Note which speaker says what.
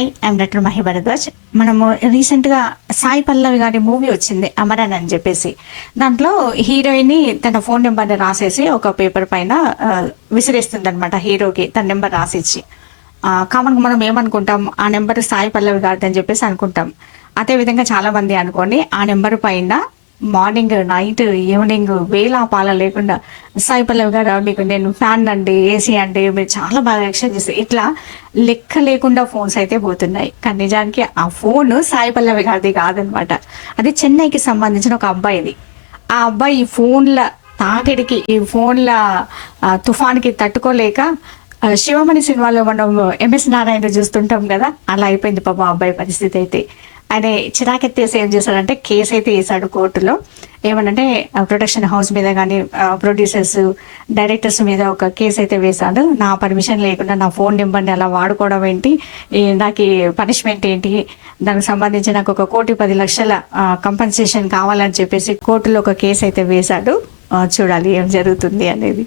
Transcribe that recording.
Speaker 1: Hi I'm doctor Mahi Bharadwaj. మనము రీసెంట్గా సాయి పల్లవి గారి మూవీ వచ్చింది అమరన్ అని చెప్పేసి. దాంట్లో హీరోయిన్ తన ఫోన్ నెంబర్ని రాసేసి ఒక పేపర్ పైన విసిరేస్తుంది అనమాట హీరోకి తన నెంబర్ రాసిచ్చి. కామన్గా మనం ఏమనుకుంటాం ఆ నెంబర్ సాయి పల్లవి గారిది అని చెప్పేసి అనుకుంటాం. అదే విధంగా అనుకోండి ఆ నెంబర్ పైన మార్నింగ్ నైట్ ఈవినింగ్ వేల పాల లేకుండా సాయి పల్లవి గారు మీకు నేను ఫ్యాన్ అండి ఏసీ అండి మీరు చాలా బాగా ఎక్స్చేంజ్ చేస్తారు ఇట్లా లెక్క లేకుండా ఫోన్స్ అయితే పోతున్నాయి. కానీ నిజానికి ఆ ఫోన్ సాయి పల్లవి గారిది కాదనమాట. అది చెన్నైకి సంబంధించిన ఒక అబ్బాయిది. ఆ అబ్బాయి ఈ ఫోన్ల తాకిడికి ఈ ఫోన్ల తుఫాన్కి తట్టుకోలేక శివమణి సినిమాలో మనం ఎంఎస్ నారాయణ చూస్తుంటాం కదా అలా అయిపోయింది పాప అబ్బాయి పరిస్థితి అయితే. ఆయన చిరాకెత్తేసి ఏం చేశాడంటే కేసు అయితే వేశాడు కోర్టులో. ఏమనంటే ప్రొడక్షన్ హౌస్ మీద కానీ ప్రొడ్యూసర్స్ డైరెక్టర్స్ మీద ఒక కేసు అయితే వేశాడు. నా పర్మిషన్ లేకుండా నా ఫోన్ నెంబర్ని అలా వాడుకోవడం ఏంటి? నాకు పనిష్మెంట్ ఏంటి? దానికి సంబంధించి నాకు ఒక కోటి పది లక్షల కంపెన్సేషన్ కావాలని చెప్పేసి కోర్టులో ఒక కేసు అయితే వేశాడు. చూడాలి ఏం జరుగుతుంది అనేది.